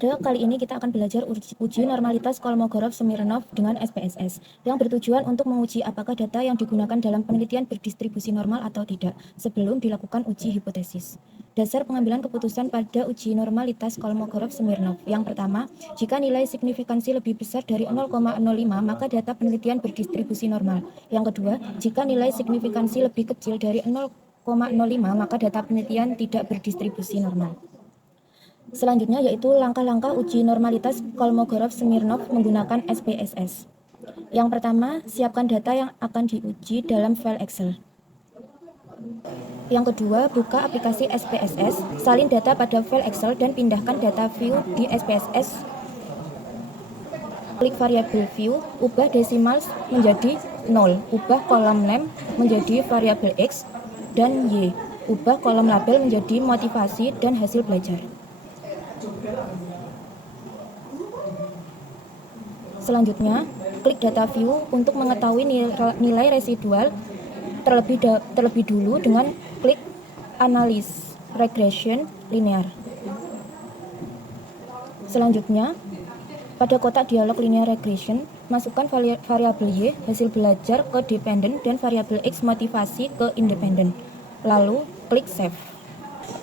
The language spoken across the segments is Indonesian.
Pada kali ini kita akan belajar uji normalitas Kolmogorov-Smirnov dengan SPSS yang bertujuan untuk menguji apakah data yang digunakan dalam penelitian berdistribusi normal atau tidak sebelum dilakukan uji hipotesis. Dasar pengambilan keputusan pada uji normalitas Kolmogorov-Smirnov. Yang pertama, jika nilai signifikansi lebih besar dari 0,05 maka data penelitian berdistribusi normal. Yang kedua, jika nilai signifikansi lebih kecil dari 0,05 maka data penelitian tidak berdistribusi normal. Selanjutnya yaitu langkah-langkah uji normalitas Kolmogorov-Smirnov menggunakan SPSS. Yang pertama, siapkan data yang akan diuji dalam file Excel. Yang kedua, buka aplikasi SPSS, salin data pada file Excel dan pindahkan data view di SPSS. Klik variabel view, ubah desimals menjadi 0, ubah kolom name menjadi variabel X dan Y, ubah kolom label menjadi motivasi dan hasil belajar. Selanjutnya, klik data view untuk mengetahui nilai residual terlebih dulu dengan klik analysis regression linear. Selanjutnya, pada kotak dialog linear regression, masukkan variabel Y hasil belajar ke dependent dan variabel X motivasi ke independent. Lalu, klik save.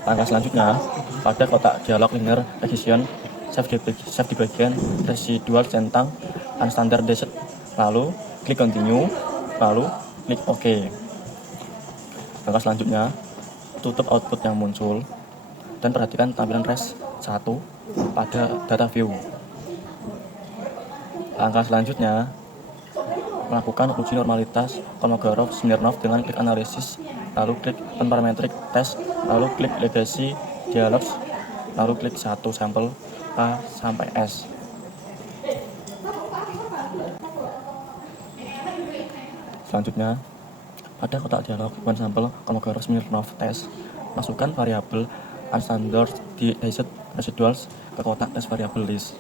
Langkah selanjutnya, pada kotak dialog linear regression, save di bagian residual centang unstandardized, lalu klik continue, lalu klik OK. Langkah selanjutnya, tutup output yang muncul dan perhatikan tampilan res 1 pada data view. Langkah selanjutnya, melakukan uji normalitas Kolmogorov-Smirnov dengan klik analisis, lalu klik parametric test, lalu klik legacy dialogs, lalu klik satu sampel A sampai S. Selanjutnya, pada kotak dialog one sample Kolmogorov-Smirnov test, masukkan variabel unstandardized residuals ke kotak test variable list.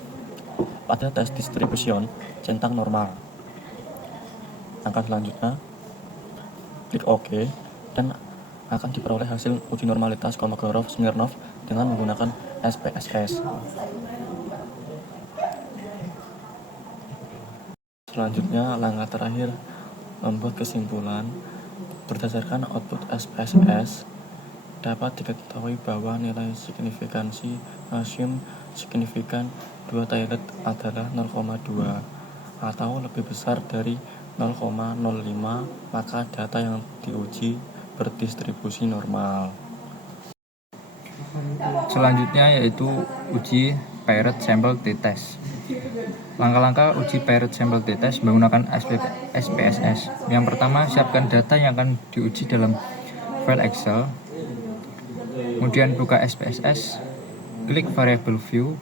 Pada tes distribution, centang normal. Langkah selanjutnya, klik OK dan akan diperoleh hasil uji normalitas Kolmogorov-Smirnov dengan menggunakan SPSS. Selanjutnya, langkah terakhir, membuat kesimpulan. Berdasarkan output SPSS, dapat diketahui bahwa nilai signifikansi assume signifikan 2 tilde adalah 0,2 atau lebih besar dari 0,05, maka data yang diuji berdistribusi normal. Selanjutnya yaitu uji paired sample t-test. Langkah-langkah uji paired sample t-test menggunakan SPSS. Yang pertama, siapkan data yang akan diuji dalam file Excel. Kemudian buka SPSS, klik variable view,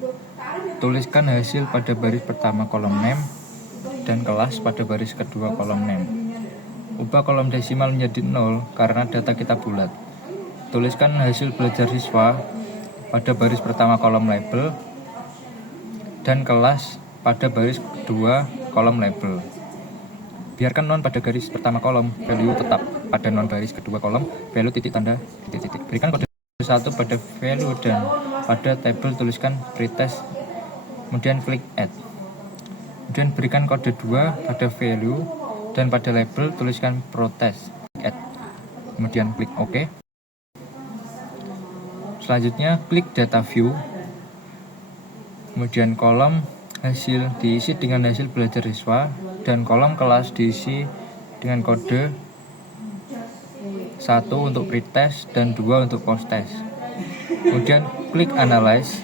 tuliskan hasil pada baris pertama kolom name dan kelas pada baris kedua kolom name. Ubah kolom desimal menjadi 0 karena data kita bulat. Tuliskan hasil belajar siswa pada baris pertama kolom label dan kelas pada baris kedua kolom label. Biarkan non pada garis pertama kolom, value tetap. Pada non baris kedua kolom, value titik tanda titik-titik. Berikan kode 1 pada value dan pada tabel tuliskan pretest. Kemudian klik add. Kemudian berikan kode 2 pada value dan pada label tuliskan protest. Add. Kemudian klik OK. Selanjutnya klik data view. Kemudian kolom hasil diisi dengan hasil belajar siswa dan kolom kelas diisi dengan kode 1 untuk pretest dan 2 untuk posttest. Kemudian klik analyze.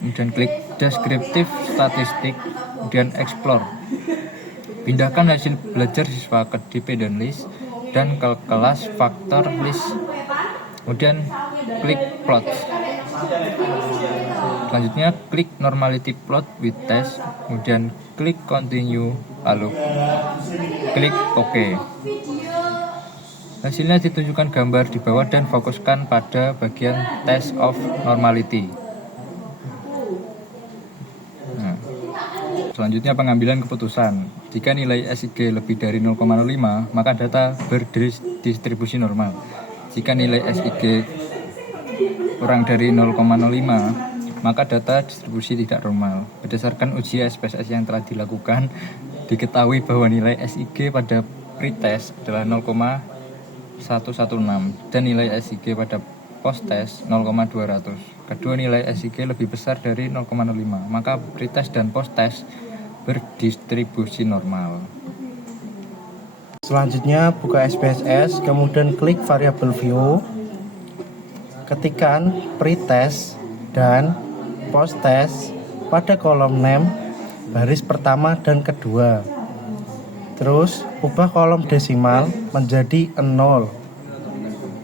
Kemudian klik descriptive statistik, kemudian explore. Pindahkan hasil belajar siswa ke dependent list dan ke kelas factor list. Kemudian klik plot. Selanjutnya klik normality plot with test, kemudian klik continue, lalu klik OK. Hasilnya ditunjukkan gambar di bawah dan fokuskan pada bagian test of normality. Selanjutnya pengambilan keputusan. Jika nilai SIG lebih dari 0,05, maka data berdistribusi normal. Jika nilai SIG kurang dari 0,05, maka data distribusi tidak normal. Berdasarkan uji SPSS yang telah dilakukan, diketahui bahwa nilai SIG pada pretest adalah 0,116 dan nilai SIG pada post-test 0,200. Kedua nilai SIG lebih besar dari 0,05, maka pretest dan post-test berdistribusi normal. Selanjutnya buka SPSS, kemudian klik variabel view, ketikkan pretest dan post-test pada kolom name baris pertama dan kedua. Terus ubah kolom desimal menjadi 0.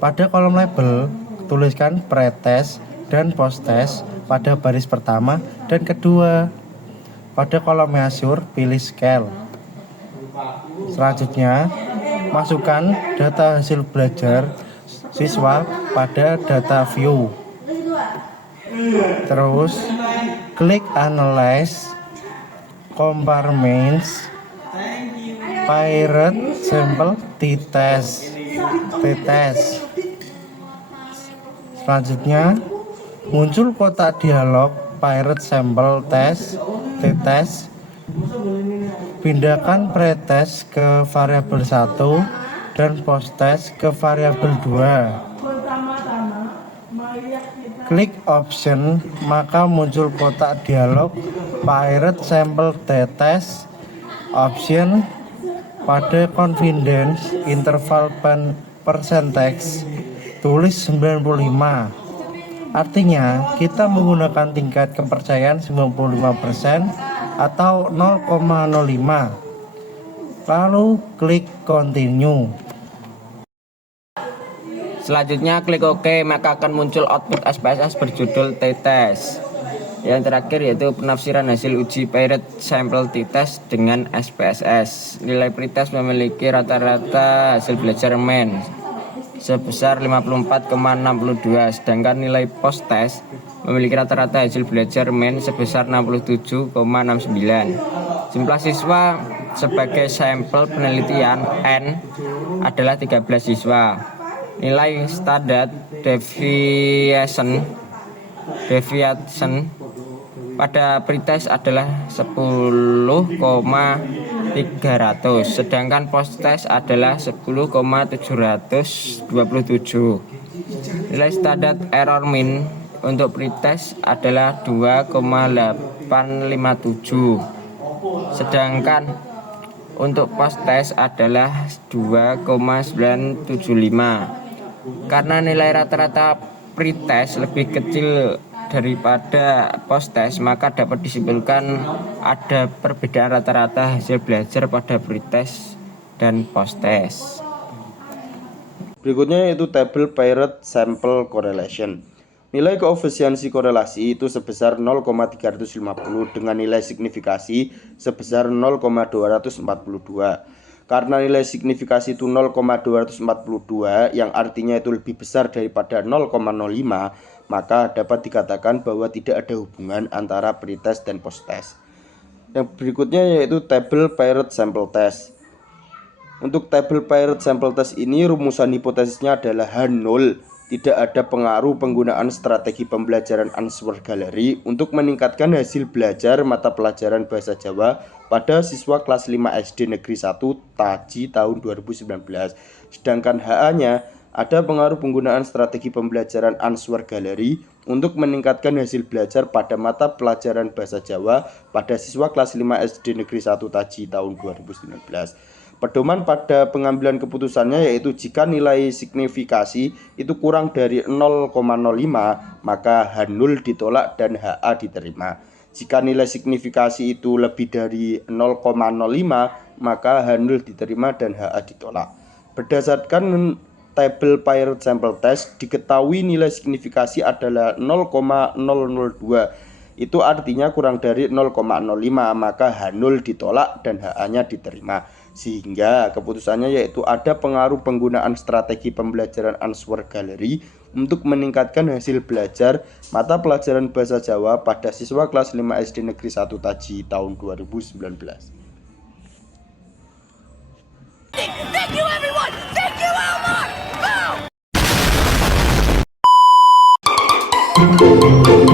Pada kolom label tuliskan pretest dan post-test pada baris pertama dan kedua. Pada kolom measure pilih scale. Selanjutnya, masukkan data hasil belajar siswa pada data view. Terus, klik Analyze, Compartments, Pirate Sample T-Test. Selanjutnya, muncul kotak dialog Pirate Sample Test T-Test. Pindahkan pretest ke variabel 1 dan post-test ke variabel 2. Klik option, maka muncul kotak dialog Pirate Sample T-Test option. Pada confidence interval percentage tulis 95. Artinya kita menggunakan tingkat kepercayaan 95% atau 0,05. Lalu klik continue. Selanjutnya klik OK, maka akan muncul output SPSS berjudul T-Test. Yang terakhir yaitu penafsiran hasil uji Pirate Sample T-Test dengan SPSS. Nilai pretest memiliki rata-rata hasil belajar main sebesar 54,62, sedangkan nilai post-test memiliki rata-rata hasil belajar main sebesar 67,69. Jumlah siswa sebagai sampel penelitian N adalah 13 siswa. Nilai standar deviation pada pretest adalah 10,300, sedangkan post-test adalah 10,727. Nilai standar error mean untuk pretest adalah 2,857, sedangkan untuk post-test adalah 2,975. Karena nilai rata-rata pretest lebih kecil daripada post-test, maka dapat disimpulkan ada perbedaan rata-rata hasil belajar pada pretest dan post-test. Berikutnya yaitu tabel Pirate Sample Correlation. Nilai koefisiensi korelasi itu sebesar 0,350 dengan nilai signifikasi sebesar 0,242. Karena nilai signifikasi itu 0,242 yang artinya itu lebih besar daripada 0,05, maka dapat dikatakan bahwa tidak ada hubungan antara pretest dan post-test. Yang berikutnya yaitu tabel Pirate Sample Test. Untuk tabel Pirate Sample Test ini rumusan hipotesisnya adalah H0. Tidak ada pengaruh penggunaan strategi pembelajaran answer gallery untuk meningkatkan hasil belajar mata pelajaran bahasa Jawa pada siswa kelas 5 SD Negeri 1 Taji tahun 2019. Sedangkan HA-nya ada pengaruh penggunaan strategi pembelajaran answer gallery untuk meningkatkan hasil belajar pada mata pelajaran bahasa Jawa pada siswa kelas 5 SD Negeri 1 Taji tahun 2019. Pedoman pada pengambilan keputusannya yaitu jika nilai signifikasi itu kurang dari 0,05, maka H0 ditolak dan HA diterima. Jika nilai signifikasi itu lebih dari 0,05, maka H0 diterima dan HA ditolak. Berdasarkan tabel Pirate Sample Test, diketahui nilai signifikasi adalah 0,002. Itu artinya kurang dari 0,05, maka H0 ditolak dan HA-nya diterima. Sehingga keputusannya yaitu ada pengaruh penggunaan strategi pembelajaran answer gallery untuk meningkatkan hasil belajar mata pelajaran bahasa Jawa pada siswa kelas 5 SD Negeri 1 Taji tahun 2019. Thank you everyone! Thank you Elmar! Boom!